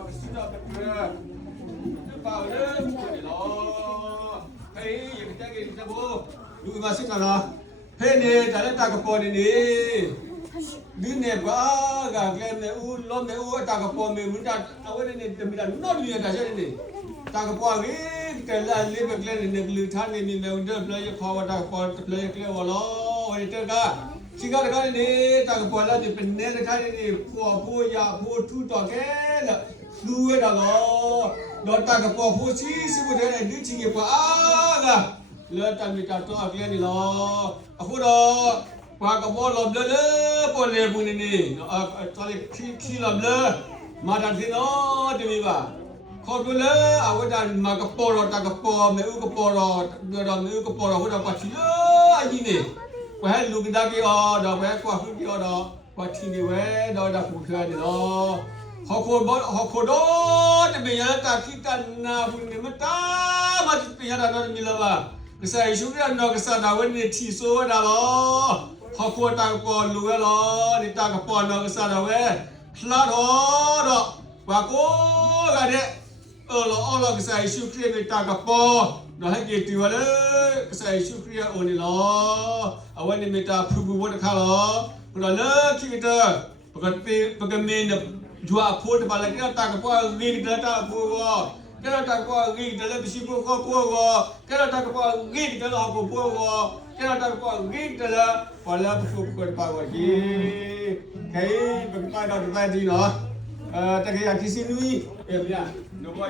တော့ကစီတော့ကပြပါလေဘူးလေလောဟေးရတဲ့ကိစ္စဘောလူမစစ်ကလားဖေးနေတာလည်းတာကပေါ်နေဒီနေ့ဘာကကဲနေဦးလုံးနေဦးတာကပေါ်မေမတာအဝဲနေတမီလာနော်ဒီနေတာရှိနေတာကပေါ်ကြီးကလာလေးပဲကလေးနေလူထားနေနေတယ်ပလေးခေါ်တာပေါ်ပလေးကလေးဝလောဝဲတဲ့ကစီကတကနေတာကပေါ်လာဒီပနေတခါနေဖို့ရဖို့ထူတော့ကဲလာလူရတာတော့တာကပေါ်ဖို့စီဖို့တဲ့ဒီချီကပါလာလောတမီတာတော့အကလေးနေလောအခုတော့ဘာကဘောလဘလပေါ်လေဘူးနေတော်လေခီလဘလမာတာဒီနော်တမီပါခေါ်ကလေအဝဒမကပေါ်တော့တကပေါ်မေဥကပေါ်တော့မေဥကပေါ်တော့ဟိုတော့ပါချီအကြီးနေဝဲလူကဒါကီအော်တော့ဝဲကွာဖူကီအော်တော့ပါချီနေဝဲတော့ဒါဖူခရနေတော့ဟောခေါ်တော့တမီရတာခိတနာဘူးနေမတာမတပြရတာတော့မီလာပါကစားရှုရတော့ကစားတာဝဲနေချီဆိုးတာလောဟောခေါ်တာပေါ်လူရလောဒီတာကပေါ်တော့ကစားတော့ဝဲလှတော့ဘာကိုကတဲ့လောကစားရှုခရမေတာကပေါ်တော့ဟဲ့ကတီဝလေကစားရှုခရအိုနီလောအဝဲနေမတာဖူဖူဝတ်ခါလောဘလလခိတပကမေနဂျွာဖို့တပါလကတာကပေါ်ဝီဒတာဖို့ကဲတာကပေါ်ဝီဒလည်းမရှိဖို့ကိုကဲတာကပေါ်ဝီဒလည်းကိုကဲတာကပေါ်ဝီဒလည်းပေါ်လာဖို့ကိုပါဝကြီးခဲဘကတာတော့ဒီနော်တကယ်ကစီနူးပြပြ